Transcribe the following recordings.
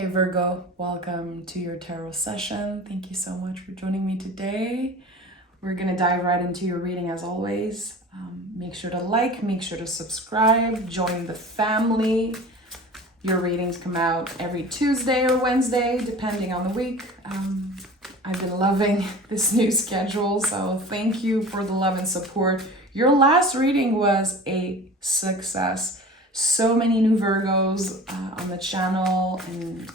Hey Virgo, welcome to your tarot session. Thank you so much for joining me today. We're going to dive right into your reading as always. Make sure to like, make sure to subscribe, join the family. Your readings come out every Tuesday or Wednesday, depending on the week. I've been loving this new schedule, so thank you for the love and support. Your last reading was a success. So many new Virgos on the channel, and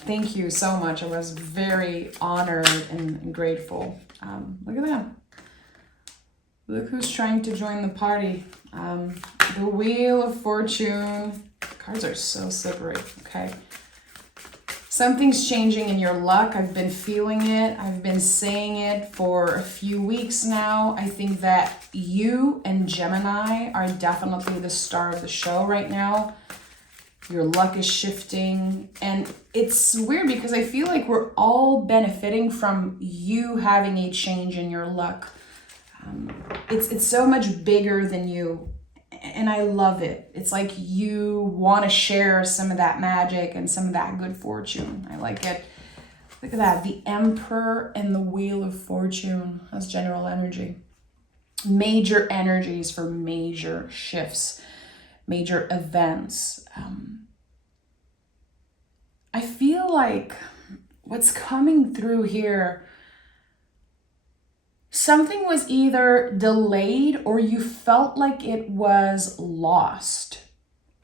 thank you so much. I was very honored and grateful. Look at that. Look who's trying to join the party. The Wheel of Fortune. Cards are so slippery, okay? Something's changing in your luck. I've been feeling it. I've been saying it for a few weeks now. I think that you and Gemini are definitely the star of the show right now. Your luck is shifting. And it's weird because I feel like we're all benefiting from you having a change in your luck. It's so much bigger than you. And I love it. It's like you want to share some of that magic and some of that good fortune. I like it. Look at that. The Emperor and the Wheel of Fortune as general energy. Major energies for major shifts, major events. I feel like what's coming through here, something was either delayed or you felt like it was lost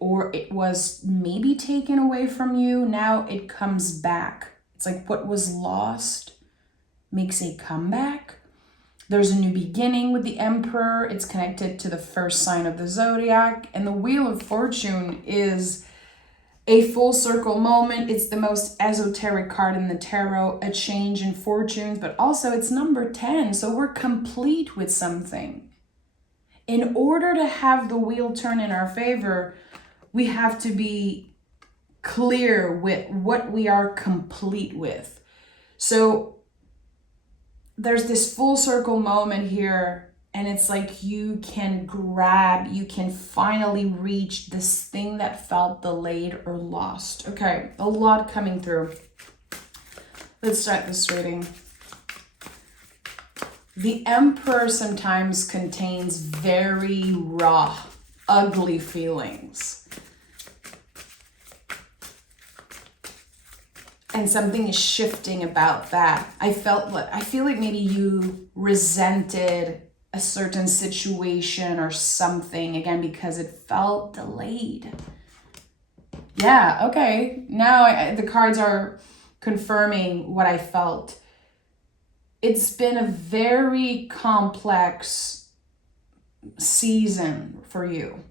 or it was maybe taken away from you. Now it comes back. It's like what was lost makes a comeback. There's a new beginning with the Emperor. It's connected to the first sign of the zodiac. And the Wheel of Fortune is a full circle moment. It's the most esoteric card in the tarot, a change in fortunes, but also it's number 10. So we're complete with something. In order to have the wheel turn in our favor, we have to be clear with what we are complete with. So there's this full circle moment here. And it's like you can finally reach this thing that felt delayed or lost. Okay, a lot coming through. Let's start this reading. The Emperor sometimes contains very raw, ugly feelings. And something is shifting about that. I feel like maybe you resented a certain situation or something, again, because it felt delayed. Yeah, okay. Now the cards are confirming what I felt. It's been a very complex season for you,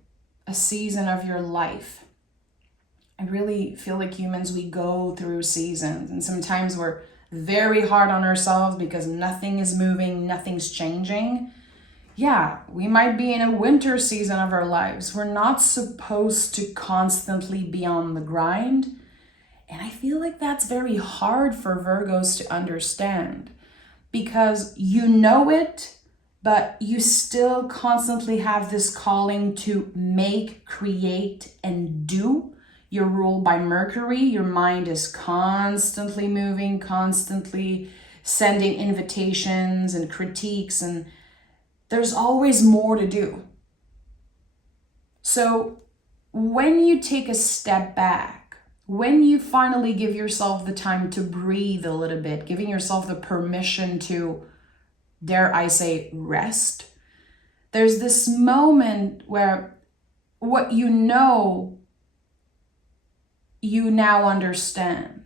a season of your life. I really feel like humans, we go through seasons, and sometimes we're very hard on ourselves because nothing is moving, nothing's changing. Yeah, we might be in a winter season of our lives. We're not supposed to constantly be on the grind. And I feel like that's very hard for Virgos to understand because you know it, but you still constantly have this calling to make, create, and do. You're ruled by Mercury. Your mind is constantly moving, constantly sending invitations and critiques, and there's always more to do. So when you take a step back, when you finally give yourself the time to breathe a little bit, giving yourself the permission to, dare I say, rest, there's this moment where what you know, you now understand.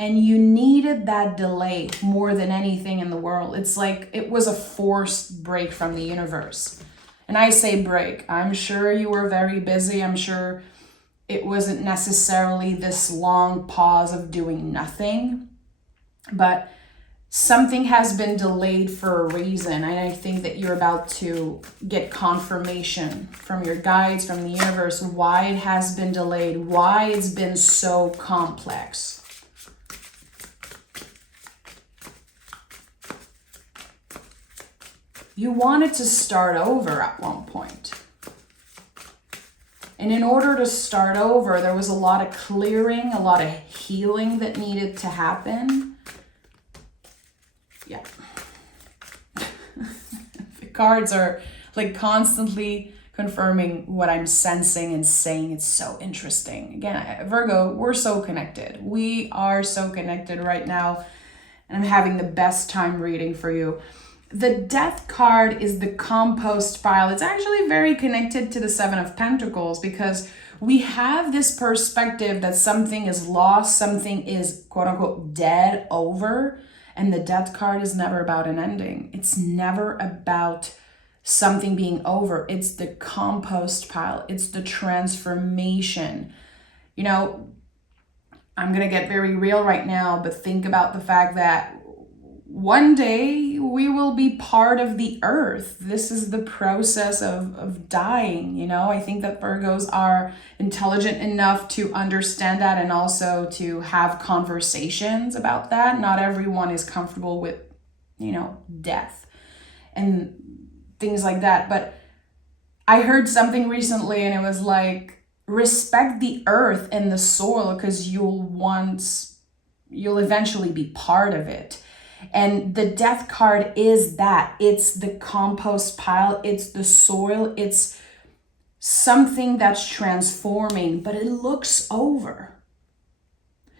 And you needed that delay more than anything in the world. It's like it was a forced break from the universe. And I say break. I'm sure you were very busy. I'm sure it wasn't necessarily this long pause of doing nothing. But something has been delayed for a reason. And I think that you're about to get confirmation from your guides, from the universe, why it has been delayed, why it's been so complex. You wanted to start over at one point. And in order to start over, there was a lot of clearing, a lot of healing that needed to happen. Yeah. The cards are like constantly confirming what I'm sensing and saying. It's so interesting. Again, Virgo, we're so connected. We are so connected right now. And I'm having the best time reading for you. The Death card is the compost pile. It's actually very connected to the Seven of Pentacles because we have this perspective that something is lost, something is quote unquote dead, over. And the Death card is never about an ending. It's never about something being over. It's the compost pile. It's the transformation. You know, I'm going to get very real right now, but think about the fact that one day we will be part of the earth. This is the process of dying, you know? I think that Virgos are intelligent enough to understand that and also to have conversations about that. Not everyone is comfortable with, you know, death and things like that. But I heard something recently and it was like, respect the earth and the soil because you'll eventually be part of it. And the Death card is that. It's the compost pile. It's the soil. It's something that's transforming, but it looks over.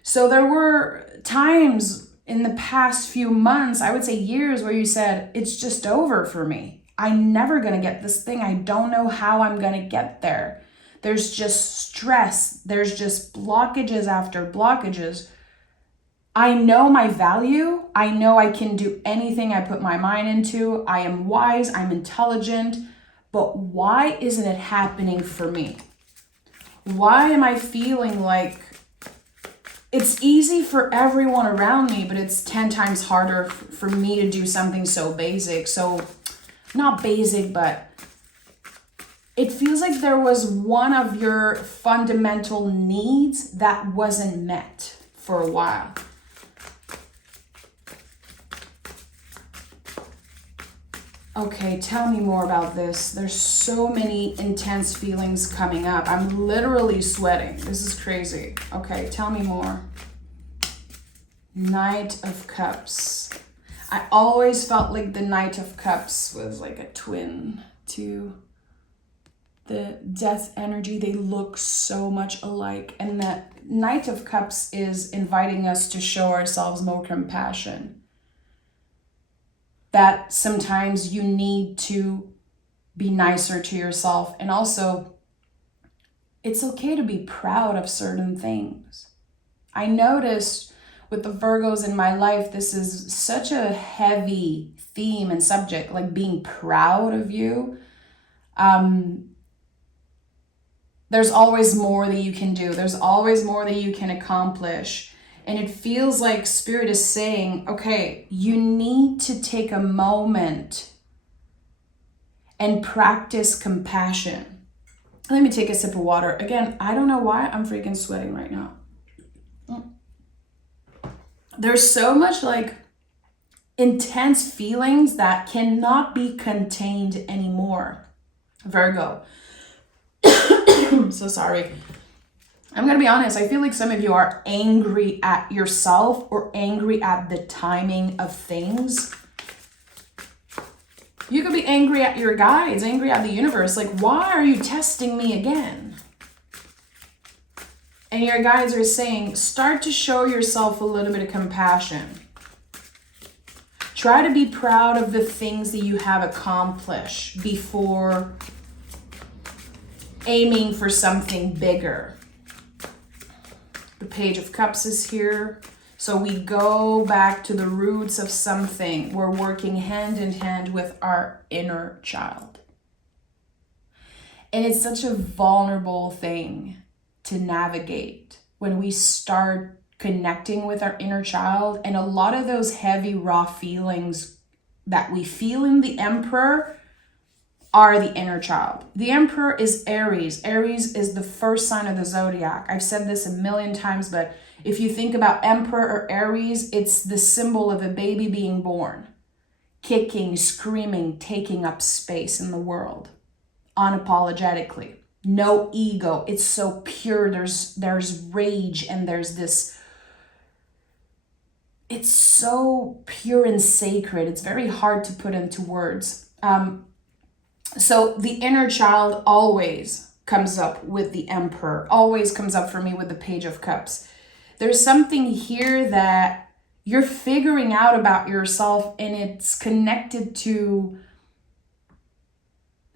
So there were times in the past few months, I would say years, where you said, it's just over for me. I'm never going to get this thing. I don't know how I'm going to get there. There's just stress. There's just blockages after blockages. I know my value. I know I can do anything I put my mind into. I am wise. I'm intelligent. But why isn't it happening for me? Why am I feeling like it's easy for everyone around me, but it's 10 times harder for me to do something so basic? So not basic, but it feels like there was one of your fundamental needs that wasn't met for a while. Okay, tell me more about this. There's so many intense feelings coming up. I'm literally sweating. This is crazy. Okay, tell me more. Knight of Cups. I always felt like the Knight of Cups was like a twin to the Death energy. They look so much alike. And the Knight of Cups is inviting us to show ourselves more compassion. That sometimes you need to be nicer to yourself. And also, it's okay to be proud of certain things. I noticed with the Virgos in my life, this is such a heavy theme and subject, like being proud of you. There's always more that you can do. There's always more that you can accomplish. And it feels like Spirit is saying, okay, you need to take a moment and practice compassion. Let me take a sip of water. Again, I don't know why I'm freaking sweating right now. There's so much like intense feelings that cannot be contained anymore. Virgo. I'm so sorry. I'm going to be honest, I feel like some of you are angry at yourself or angry at the timing of things. You could be angry at your guides, angry at the universe. Like, why are you testing me again? And your guides are saying, start to show yourself a little bit of compassion. Try to be proud of the things that you have accomplished before aiming for something bigger. The Page of Cups is here. So we go back to the roots of something. We're working hand in hand with our inner child. And it's such a vulnerable thing to navigate when we start connecting with our inner child. And a lot of those heavy, raw feelings that we feel in the Emperor are the inner child. The Emperor is Aries. Aries is the first sign of the zodiac. I've said this a million times, but if you think about Emperor or Aries, it's the symbol of a baby being born, kicking, screaming, taking up space in the world, unapologetically. no ego. It's so pure. There's rage, and there's this, it's so pure and sacred. It's very hard to put into words. So the inner child always comes up with the Emperor, always comes up for me with the Page of Cups. There's something here that you're figuring out about yourself, and it's connected to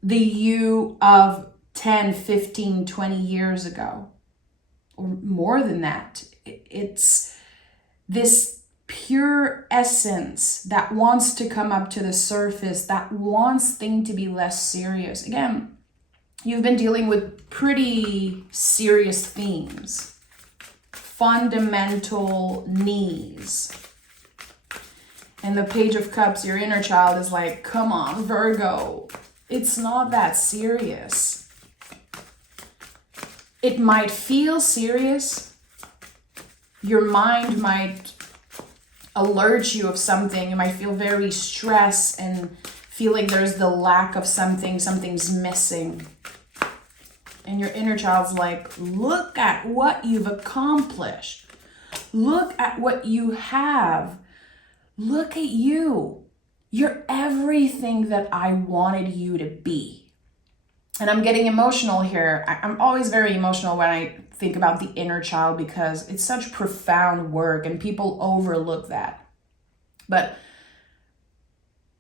the you of 10, 15, 20 years ago, or more than that. It's this pure essence that wants to come up to the surface, that wants things to be less serious. Again, you've been dealing with pretty serious themes, fundamental needs. And the Page of Cups, your inner child is like, come on, Virgo, it's not that serious. It might feel serious. Your mind might alert you of something. You might feel very stressed and feel like there's the lack of something, something's missing. And your inner child's like, look at what you've accomplished. Look at what you have. Look at you. You're everything that I wanted you to be. And I'm getting emotional here. I'm always very emotional when I think about the inner child, because it's such profound work and people overlook that. But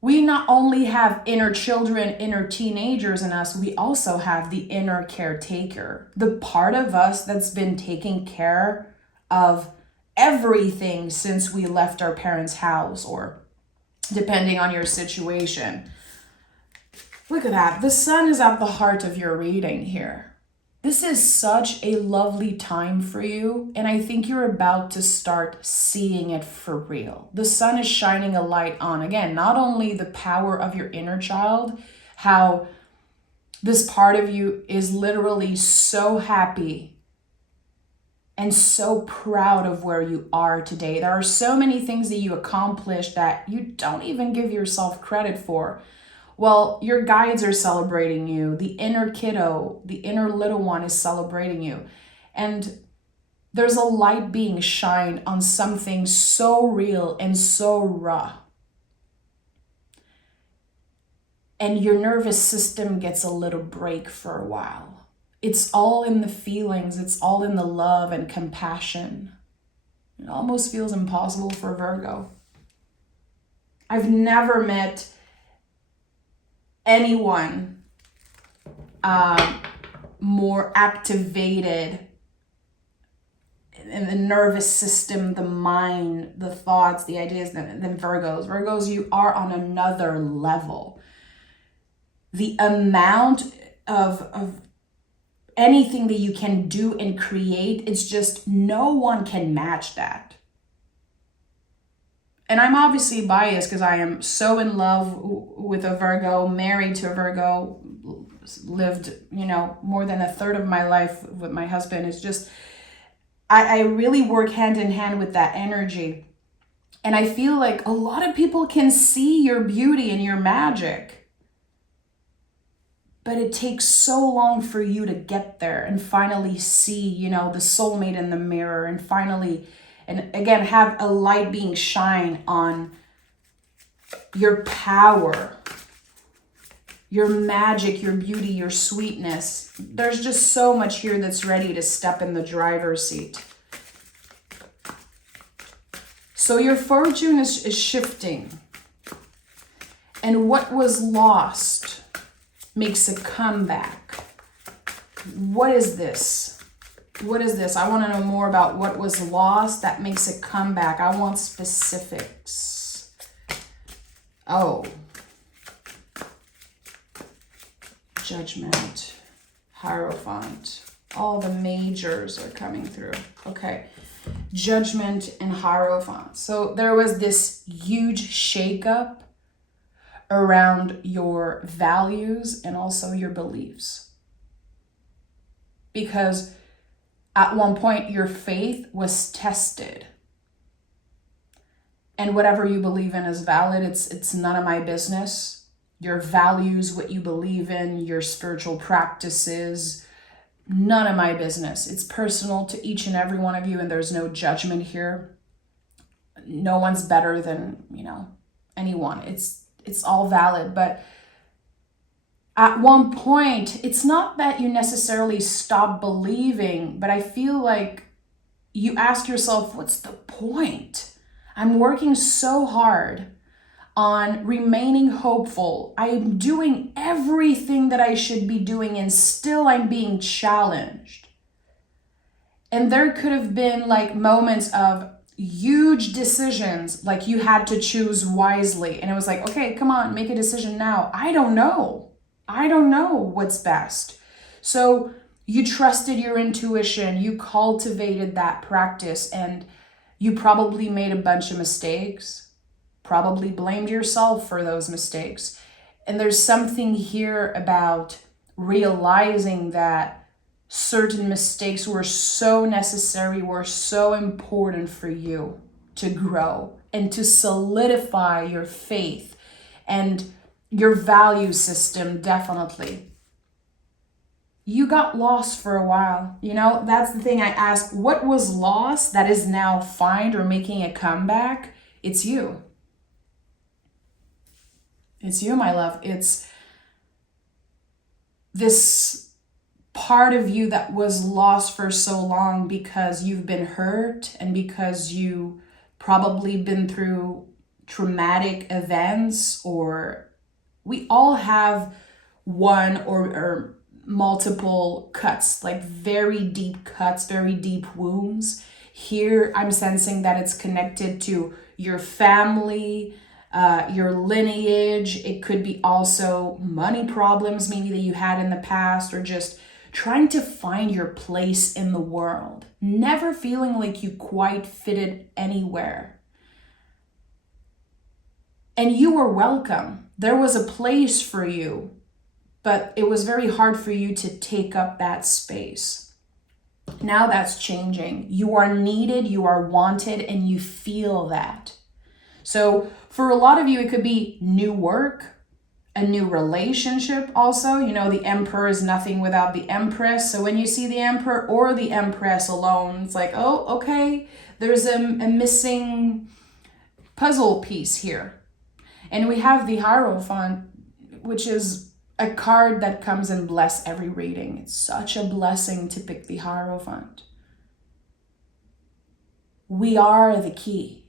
we not only have inner children, inner teenagers in us, we also have the inner caretaker, the part of us that's been taking care of everything since we left our parents' house, or depending on your situation. Look at that. The sun is at the heart of your reading here. This is such a lovely time for you, and I think you're about to start seeing it for real. The sun is shining a light on, again, not only the power of your inner child, how this part of you is literally so happy and so proud of where you are today. There are so many things that you accomplished that you don't even give yourself credit for. Well, your guides are celebrating you. The inner kiddo, the inner little one is celebrating you. And there's a light being shined on something so real and so raw. And your nervous system gets a little break for a while. It's all in the feelings. It's all in the love and compassion. It almost feels impossible for Virgo. I've never met anyone more activated in the nervous system, the mind, the thoughts, the ideas than Virgos. Virgos, you are on another level. The amount of anything that you can do and create, it's just no one can match that. And I'm obviously biased because I am so in love with a Virgo, married to a Virgo, lived, more than a third of my life with my husband. It's just, I really work hand in hand with that energy. And I feel like a lot of people can see your beauty and your magic. But it takes so long for you to get there and finally see, the soulmate in the mirror, and finally, and again, have a light being shine on your power, your magic, your beauty, your sweetness. There's just so much here that's ready to step in the driver's seat. So your fortune is shifting. And what was lost makes a comeback. What is this? What is this? I want to know more about what was lost that makes a comeback. I want specifics. Oh. Judgment. Hierophant. All the majors are coming through. Okay. Judgment and Hierophant. So there was this huge shakeup around your values and also your beliefs. Because at one point, your faith was tested. And whatever you believe in is valid. It's none of my business. Your values, what you believe in, your spiritual practices, none of my business. It's personal to each and every one of you, and there's no judgment here. No one's better than, anyone. It's all valid. But at one point, it's not that you necessarily stop believing, but I feel like you ask yourself, what's the point? I'm working so hard on remaining hopeful. I am doing everything that I should be doing, and still I'm being challenged. And there could have been like moments of huge decisions, like you had to choose wisely. And it was like, okay, come on, make a decision now. I don't know what's best. So you trusted your intuition, you cultivated that practice, and you probably made a bunch of mistakes, probably blamed yourself for those mistakes. And there's something here about realizing that certain mistakes were so necessary, were so important for you to grow and to solidify your faith and your value system. Definitely. You got lost for a while. That's the thing I ask. What was lost that is now found or making a comeback? It's you. It's you, my love. It's this part of you that was lost for so long because you've been hurt and because you probably been through traumatic events, or we all have one or multiple cuts, like very deep cuts, very deep wounds. Here, I'm sensing that it's connected to your family, your lineage. It could be also money problems, maybe that you had in the past, or just trying to find your place in the world, never feeling like you quite fitted anywhere. And you were welcome. There was a place for you, but it was very hard for you to take up that space. Now that's changing. You are needed, you are wanted, and you feel that. So for a lot of you, it could be new work, a new relationship also. The emperor is nothing without the empress. So when you see the emperor or the empress alone, it's like, oh, okay, there's a missing puzzle piece here. And we have the Hierophant, which is a card that comes and bless every reading. It's such a blessing to pick the Hierophant. We are the key.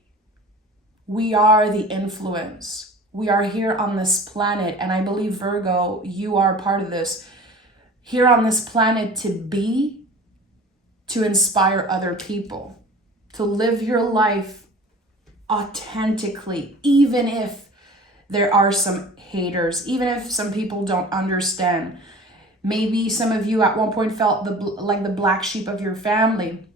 We are the influence. We are here on this planet, and I believe, Virgo, you are part of this. Here on this planet to inspire other people, to live your life authentically, even if there are some haters, even if some people don't understand. Maybe some of you at one point felt like the black sheep of your family.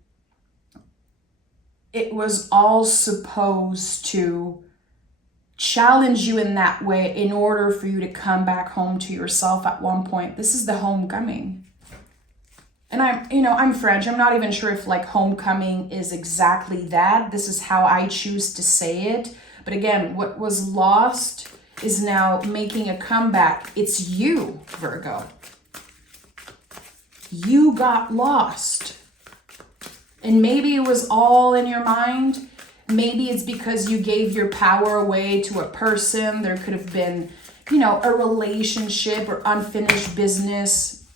It was all supposed to challenge you in that way in order for you to come back home to yourself at one point. This is the homecoming. And I'm French. I'm not even sure if like homecoming is exactly that. This is how I choose to say it. But again, what was lost is now making a comeback. It's you, Virgo. You got lost. And maybe it was all in your mind. Maybe it's because you gave your power away to a person. There could have been, a relationship or unfinished business.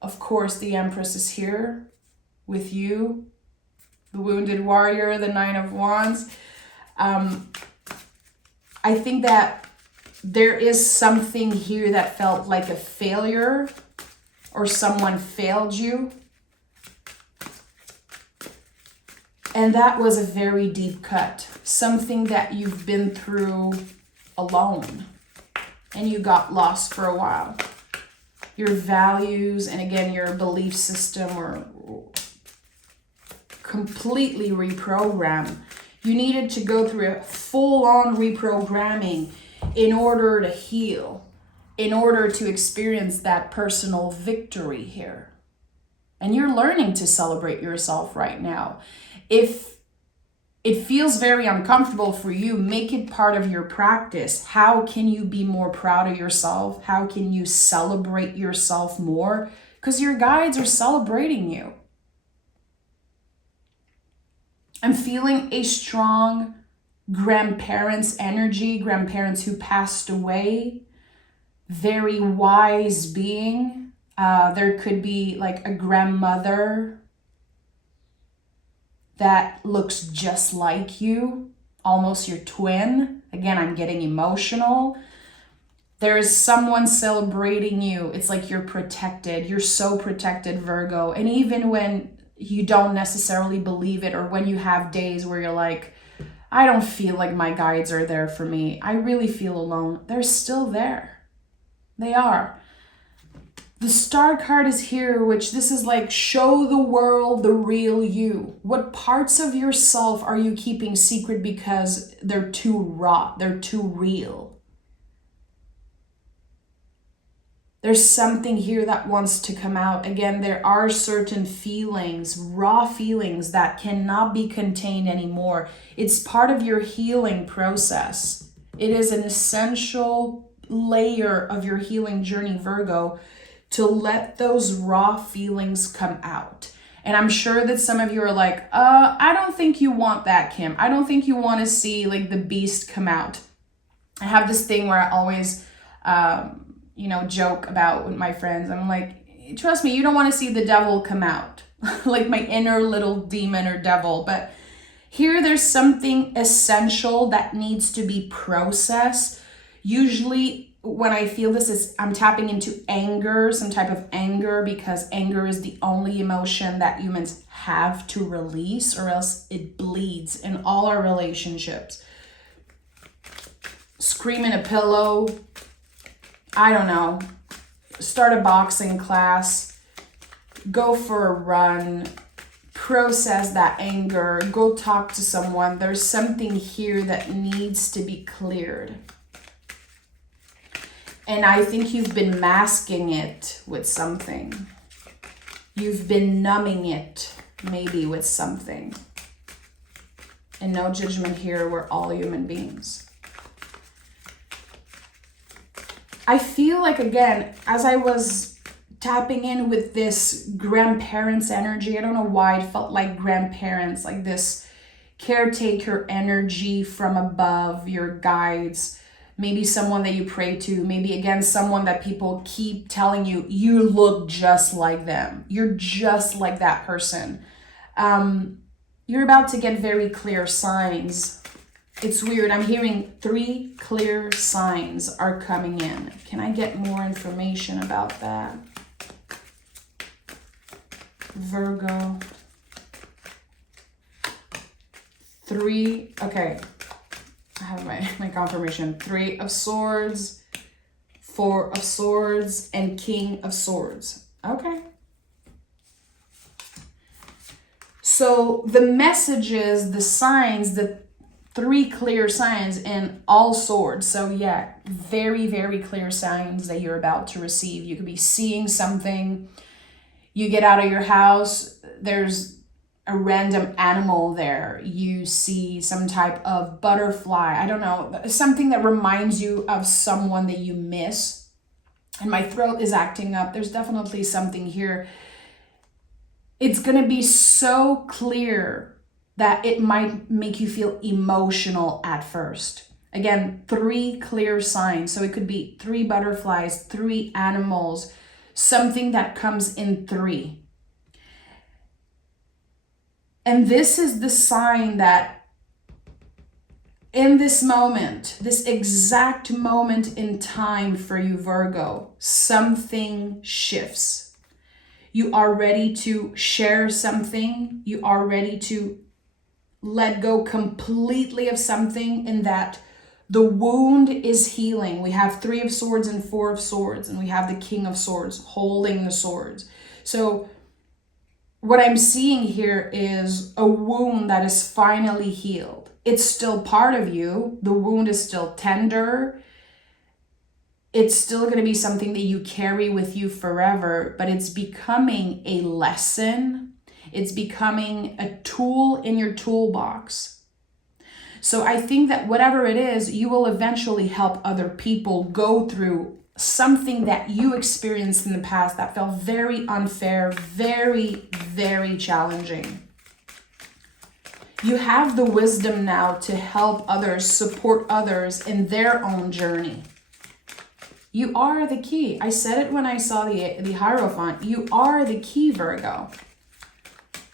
Of course, the Empress is here with you. The Wounded Warrior, the Nine of Wands. I think that there is something here that felt like a failure, or someone failed you. And that was a very deep cut. Something that you've been through alone. And you got lost for a while. Your values and again, your belief system were completely reprogrammed. You needed to go through a full-on reprogramming in order to heal, in order to experience that personal victory here. And you're learning to celebrate yourself right now. If it feels very uncomfortable for you, make it part of your practice. How can you be more proud of yourself? How can you celebrate yourself more? because your guides are celebrating you. I'm feeling a strong grandparents energy, grandparents who passed away, very wise being. There could be like a grandmother that looks just like you, almost your twin. Again, I'm getting emotional. There is someone celebrating you. It's like you're protected. You're so protected, Virgo. And even when you don't necessarily believe it, or when you have days where you're like, I don't feel like my guides are there for me, I really feel alone, they're still there. They are. The Star card is here, which this is like, show the world the real you. What parts of yourself are you keeping secret because they're too raw, they're too real? There's something here that wants to come out. Again, there are certain feelings, raw feelings, that cannot be contained anymore. It's part of your healing process. It is an essential layer of your healing journey, Virgo, to let those raw feelings come out. And I'm sure that some of you are like, I don't think you want that, Kim. I don't think you want to see like the beast come out. I have this thing where I always, joke about with my friends. I'm like, trust me, you don't want to see the devil come out, like my inner little demon or devil. But here there's something essential that needs to be processed. Usually when I feel this, I'm tapping into anger, some type of anger, because anger is the only emotion that humans have to release, or else it bleeds in all our relationships. Scream in a pillow, I don't know, start a boxing class, go for a run, process that anger, go talk to someone. There's something here that needs to be cleared. And I think you've been masking it with something. You've been numbing it maybe with something. And no judgment here, we're all human beings. I feel like, again, as I was tapping in with this grandparents energy, I don't know why it felt like grandparents, like this caretaker energy from above, your guides, maybe someone that you pray to, maybe again, someone that people keep telling you, you look just like them. You're just like that person. You're about to get very clear signs. It's weird. I'm hearing 3 clear signs are coming in. Can I get more information about that? Virgo. 3. Okay. I have my confirmation. 3 of Swords, 4 of Swords, and King of Swords. Okay. So the messages, the signs, the 3 clear signs in all swords. So yeah, very, very clear signs that you're about to receive. You could be seeing something. You get out of your house, there's a random animal there. You see some type of butterfly. I don't know, something that reminds you of someone that you miss. And my throat is acting up. There's definitely something here. It's going to be so clear that it might make you feel emotional at first. Again, 3 clear signs. So it could be 3 butterflies, 3 animals, something that comes in 3. And this is the sign that in this moment, this exact moment in time for you, Virgo, something shifts. You are ready to share something. You are ready to let go completely of something, in that the wound is healing. We have 3 of Swords and 4 of Swords, and we have the King of Swords holding the swords. So what I'm seeing here is a wound that is finally healed. It's still part of you. The wound is still tender. It's still going to be something that you carry with you forever, but it's becoming a lesson. It's becoming a tool in your toolbox. So I think that whatever it is, you will eventually help other people go through something that you experienced in the past that felt very unfair, very, very challenging. You have the wisdom now to help others, support others in their own journey. You are the key. I said it when I saw the Hierophant. You are the key, Virgo.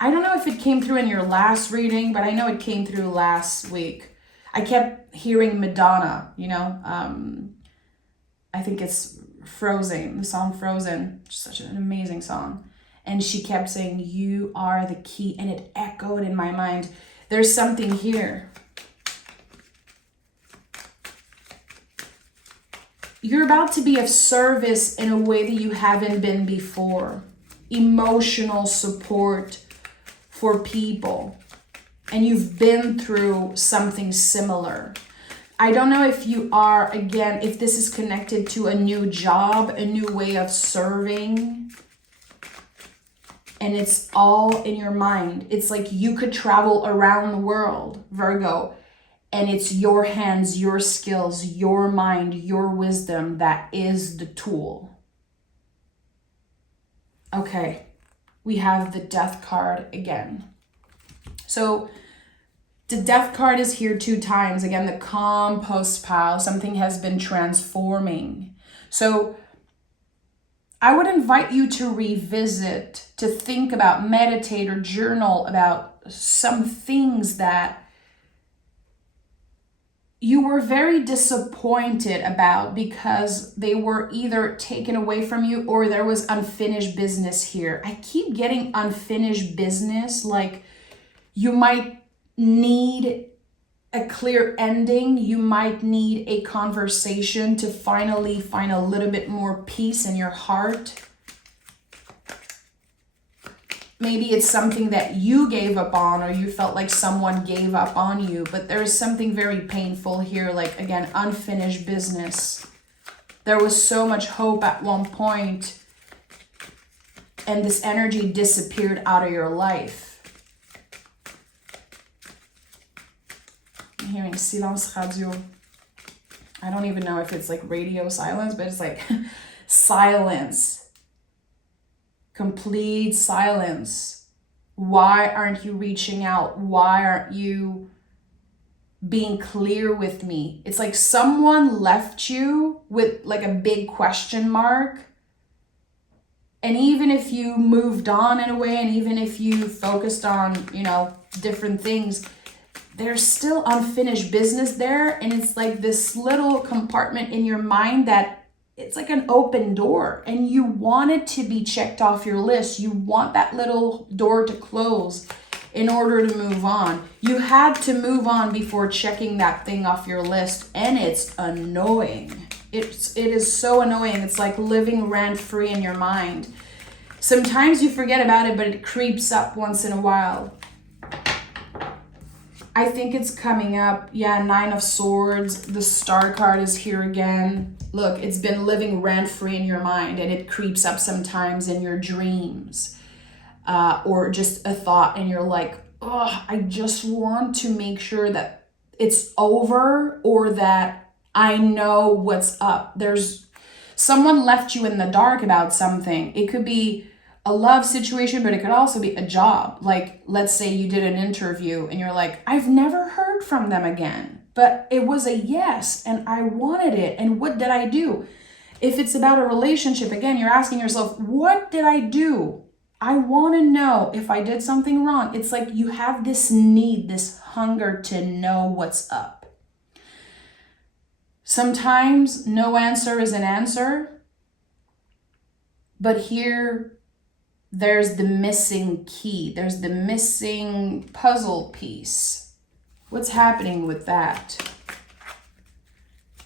I don't know if it came through in your last reading, but I know it came through last week. I kept hearing Madonna, you know, I think it's Frozen, the song Frozen, such an amazing song. And she kept saying, you are the key. And it echoed in my mind. There's something here. You're about to be of service in a way that you haven't been before. Emotional support for people. And you've been through something similar. I don't know if you are, again, if this is connected to a new job, a new way of serving. And it's all in your mind. It's like you could travel around the world, Virgo. And it's your hands, your skills, your mind, your wisdom that is the tool. Okay, we have the Death card again. So the Death card is here 2 times. Again, the compost pile, something has been transforming. So I would invite you to revisit, to think about, meditate or journal about some things that you were very disappointed about because they were either taken away from you or there was unfinished business here. I keep getting unfinished business, like you might need a clear ending. You might need a conversation to finally find a little bit more peace in your heart. Maybe it's something that you gave up on or you felt like someone gave up on you, but there's something very painful here, like, again, unfinished business. There was so much hope at one point, and this energy disappeared out of your life. I'm hearing silence radio. I don't even know if it's like radio silence, but it's like silence. Complete silence. Why aren't you reaching out? Why aren't you being clear with me? It's like someone left you with like a big question mark. And even if you moved on in a way, and even if you focused on, you know, different things, there's still unfinished business there. And it's like this little compartment in your mind that it's like an open door and you want it to be checked off your list. You want that little door to close in order to move on. You had to move on before checking that thing off your list, and it's annoying. It is so annoying. It's like living rent-free in your mind. Sometimes you forget about it, but it creeps up once in a while. I think it's coming up. Yeah, 9 of Swords. The Star card is here again. Look, it's been living rent-free in your mind, and it creeps up sometimes in your dreams. Or just a thought, and you're like, oh, I just want to make sure that it's over or that I know what's up. There's someone left you in the dark about something. It could be a love situation, but it could also be a job. Like, let's say you did an interview and you're like, I've never heard from them again, but it was a yes and I wanted it. And what did I do? If it's about a relationship, again, you're asking yourself, what did I do? I want to know if I did something wrong. It's like you have this need, this hunger to know what's up. Sometimes no answer is an answer, but here there's the missing key. There's the missing puzzle piece. What's happening with that?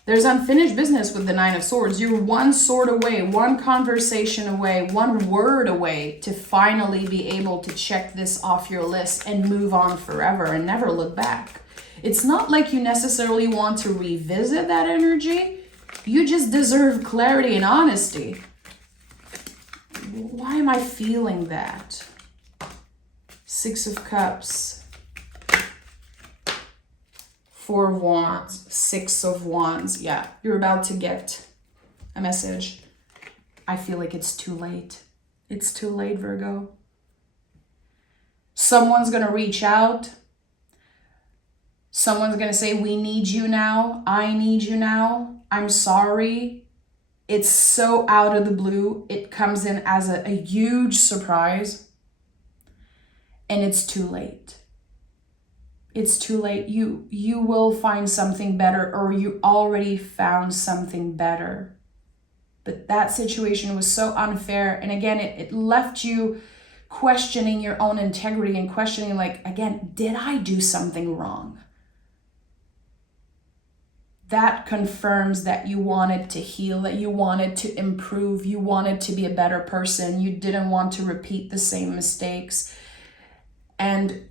There's unfinished business with the 9 of Swords. You're one sword away, one conversation away, one word away to finally be able to check this off your list and move on forever and never look back. It's not like you necessarily want to revisit that energy. You just deserve clarity and honesty. Why am I feeling that? 6 of Cups. 4 of Wands. 6 of Wands. Yeah, you're about to get a message. I feel like it's too late. It's too late, Virgo. Someone's going to reach out. Someone's going to say, we need you now. I need you now. I'm sorry. It's so out of the blue. It comes in as a huge surprise. And it's too late. It's too late. You will find something better, or you already found something better. But that situation was so unfair. And again, it left you questioning your own integrity and questioning, like, again, did I do something wrong? That confirms that you wanted to heal, that you wanted to improve, you wanted to be a better person. You didn't want to repeat the same mistakes. And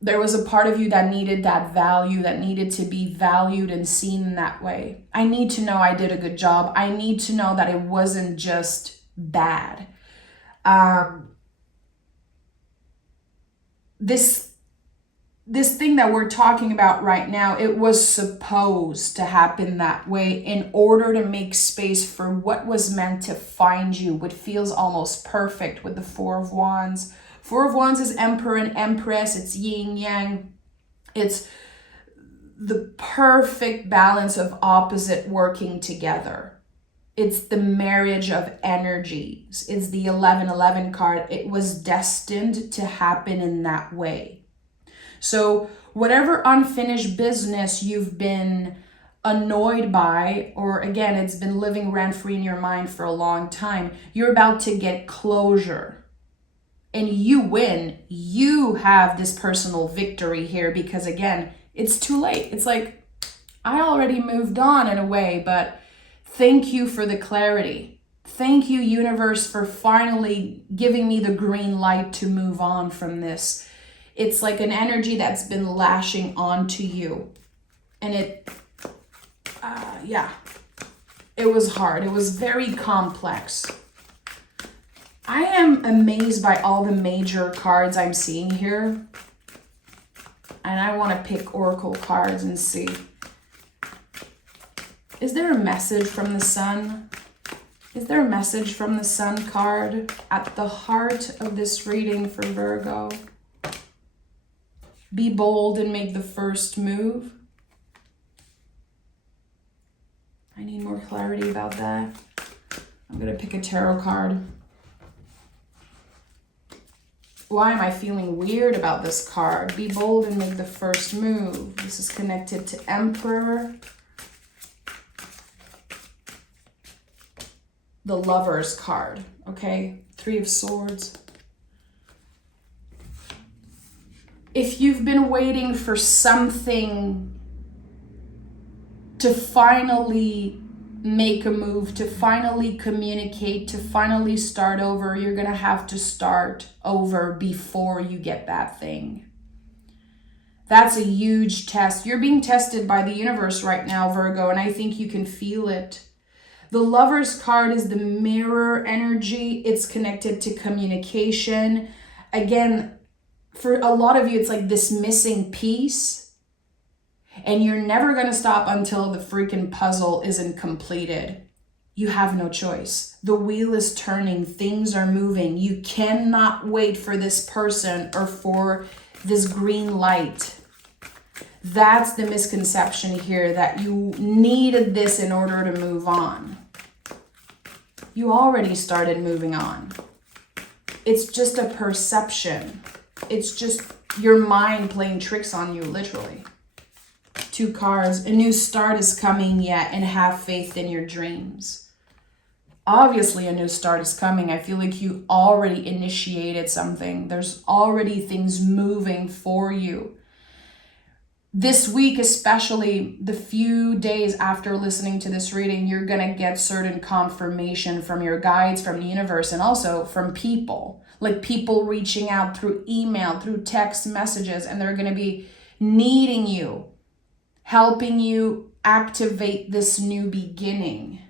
there was a part of you that needed that value, that needed to be valued and seen in that way. I need to know I did a good job. I need to know that it wasn't just bad. This thing that we're talking about right now, it was supposed to happen that way in order to make space for what was meant to find you, what feels almost perfect with the Four of Wands. Four of Wands is Emperor and Empress. It's yin yang. It's the perfect balance of opposite working together. It's the marriage of energies. It's the 1111 card. It was destined to happen in that way. So whatever unfinished business you've been annoyed by, or again, it's been living rent-free in your mind for a long time, you're about to get closure. And you win. You have this personal victory here because, again, it's too late. It's like, I already moved on in a way, but thank you for the clarity. Thank you, universe, for finally giving me the green light to move on from this. It's like an energy that's been lashing onto you. And it was hard. It was very complex. I am amazed by all the major cards I'm seeing here. And I want to pick oracle cards and see. Is there a message from the sun? Is there a message from the sun card at the heart of this reading for Virgo? Be bold and make the first move. I need more clarity about that. I'm going to pick a tarot card. Why am I feeling weird about this card? Be bold and make the first move. This is connected to Emperor. The Lover's card, okay? Three of Swords. If you've been waiting for something to finally make a move, to finally communicate, to finally start over, you're going to have to start over before you get that thing. That's a huge test. You're being tested by the universe right now, Virgo, and I think you can feel it. The Lover's card is the mirror energy. It's connected to communication. Again, for a lot of you, it's like this missing piece. And you're never going to stop until the freaking puzzle isn't completed. You have no choice. The wheel is turning. Things are moving. You cannot wait for this person or for this green light. That's the misconception here, that you needed this in order to move on. You already started moving on. It's just a perception. It's just your mind playing tricks on you, literally. Two cards. A new start is coming yet, and have faith in your dreams. Obviously, a new start is coming. I feel like you already initiated something. There's already things moving for you. This week, especially the few days after listening to this reading, you're going to get certain confirmation from your guides, from the universe, and also from people. Like people reaching out through email, through text messages, and they're going to be needing you, helping you activate this new beginning.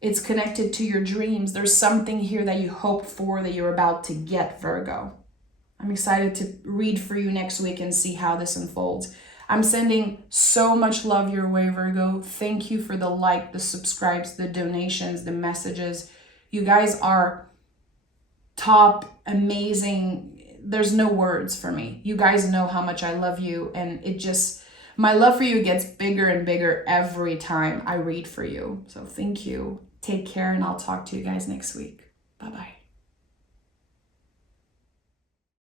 It's connected to your dreams. There's something here that you hoped for that you're about to get, Virgo. I'm excited to read for you next week and see how this unfolds. I'm sending so much love your way, Virgo. Thank you for the like, the subscribes, the donations, the messages. You guys are top, amazing. There's no words for me. You guys know how much I love you, and my love for you gets bigger and bigger every time I read for you. So thank you. Take care, and I'll talk to you guys next week. Bye-bye.